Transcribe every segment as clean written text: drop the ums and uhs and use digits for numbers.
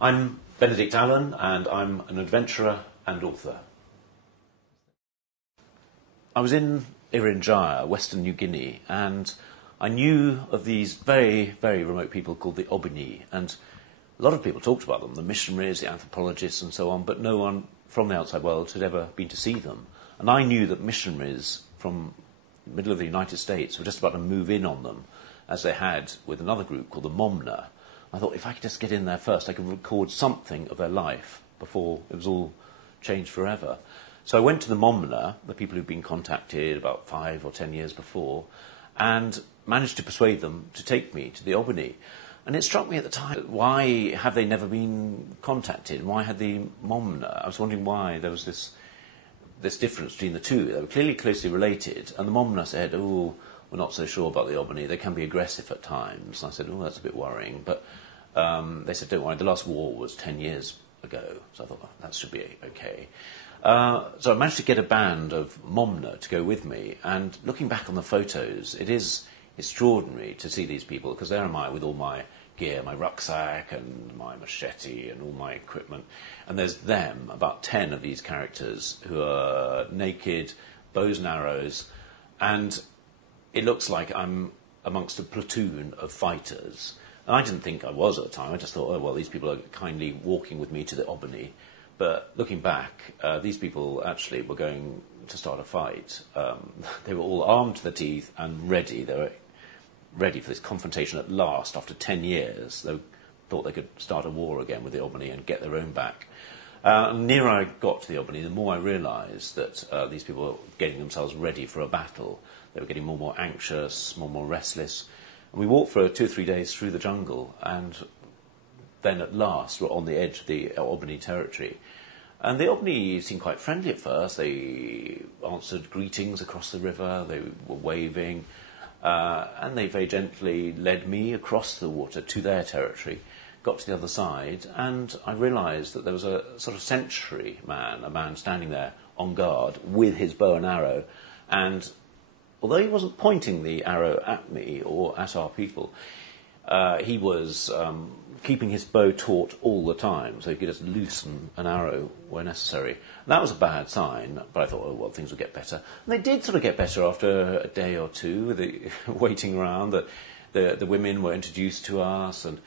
I'm Benedict Allen, and I'm an adventurer and author. I was in Irian Jaya, Western New Guinea, and I knew of these very, very remote people called the Obini, and a lot of people talked about them, the missionaries, the anthropologists and so on, but no one from the outside world had ever been to see them. And I knew that missionaries from the middle of the United States were just about to move in on them, as they had with another group called the Momna. I thought, if I could just get in there first, I could record something of their life before it was all changed forever. So I went to the Momna, the people who'd been contacted about 5 or 10 years before, and managed to persuade them to take me to the Obini. And it struck me at the time, why have they never been contacted? Why had the Momna? I was wondering why there was this difference between the two. They were clearly closely related, and the Momna said, oh, we're not so sure about the Obini. They can be aggressive at times. And I said, oh, that's a bit worrying. But they said, don't worry, the last war was 10 years ago. So I thought, oh, that should be okay. So I managed to get a band of Momna to go with me. And looking back on the photos, it is extraordinary to see these people, because there am I with all my gear, my rucksack and my machete and all my equipment. And there's them, about 10 of these characters, who are naked, bows and arrows, and it looks like I'm amongst a platoon of fighters. And I didn't think I was at the time. I just thought, oh, well, these people are kindly walking with me to the Obini. But looking back, these people actually were going to start a fight. They were all armed to the teeth and ready. They were ready for this confrontation at last after 10 years. They thought they could start a war again with the Obini and get their own back. The nearer I got to the Obini, the more I realised that these people were getting themselves ready for a battle. They were getting more and more anxious, more and more restless. And we walked for 2 or 3 days through the jungle, and then at last we're on the edge of the Obini territory. And the Obini seemed quite friendly at first. They answered greetings across the river, they were waving, and they very gently led me across the water to their territory. Got to the other side, and I realised that there was a sort of sentry man, a man standing there on guard with his bow and arrow, and although he wasn't pointing the arrow at me or at our people, he was keeping his bow taut all the time, so he could just loosen an arrow where necessary. And that was a bad sign, but I thought, oh, well, things would get better. And they did sort of get better after a day or two, waiting around. The women were introduced to us, and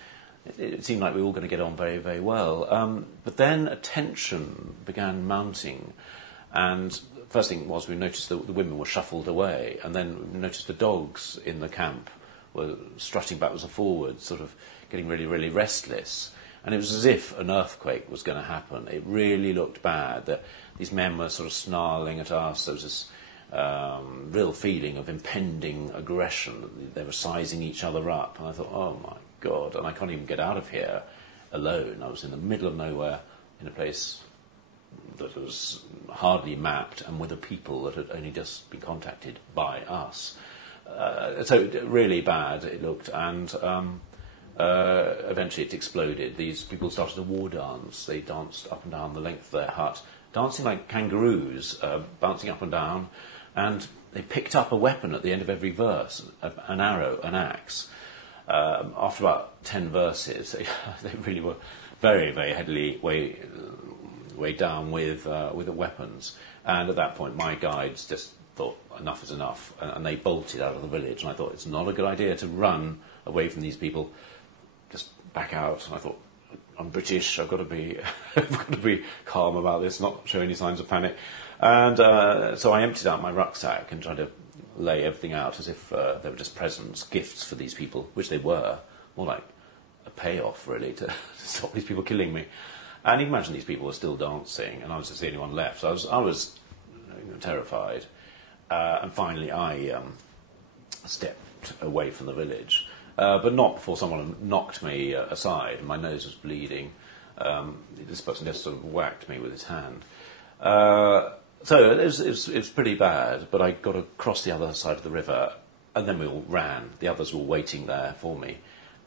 it seemed like we were all going to get on very, very well. But then a tension began mounting, and the first thing was we noticed that the women were shuffled away, and then we noticed the dogs in the camp were strutting backwards and forwards, sort of getting really, really restless. And it was as if an earthquake was going to happen. It really looked bad, that these men were sort of snarling at us. There was this real feeling of impending aggression. They were sizing each other up. And I thought, oh, my God, and I can't even get out of here alone. I was in the middle of nowhere, in a place that was hardly mapped, and with a people that had only just been contacted by us. So really bad it looked, and eventually it exploded. These people started a war dance. They danced up and down the length of their hut, dancing like kangaroos, bouncing up and down, and they picked up a weapon at the end of every verse, an arrow, an axe. After about 10 verses, they really were very, very heavily weighed down with the weapons. And at that point, my guides just thought enough is enough, and they bolted out of the village. And I thought it's not a good idea to run away from these people. Just back out. And I thought, I'm British. I've got to be, I've got to be calm about this, not show any signs of panic. And so I emptied out my rucksack and tried to lay everything out as if they were just presents, gifts for these people, which they were, more like a payoff really to stop these people killing me. And you can imagine these people were still dancing, and I was just the only one left. So I was terrified. And finally I stepped away from the village, but not before someone knocked me aside, and my nose was bleeding. This person just sort of whacked me with his hand. So it was pretty bad, but I got across the other side of the river, and then we all ran. The others were waiting there for me.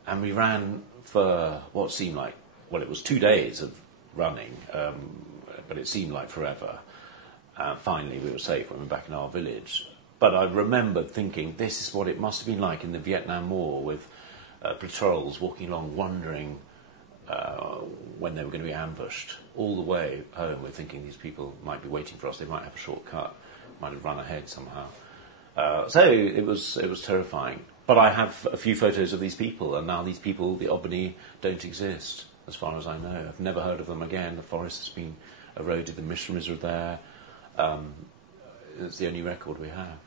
And we ran for what seemed like, well, it was 2 days of running, but it seemed like forever. Finally, we were safe when we were back in our village. But I remembered thinking, this is what it must have been like in the Vietnam War, with patrols walking along, wondering when they were going to be ambushed. All the way home, we're thinking these people might be waiting for us. They might have a shortcut, might have run ahead somehow. So it was terrifying. But I have a few photos of these people, and now these people, the Albany, don't exist, as far as I know. I've never heard of them again. The forest has been eroded. The missionaries are there. It's the only record we have.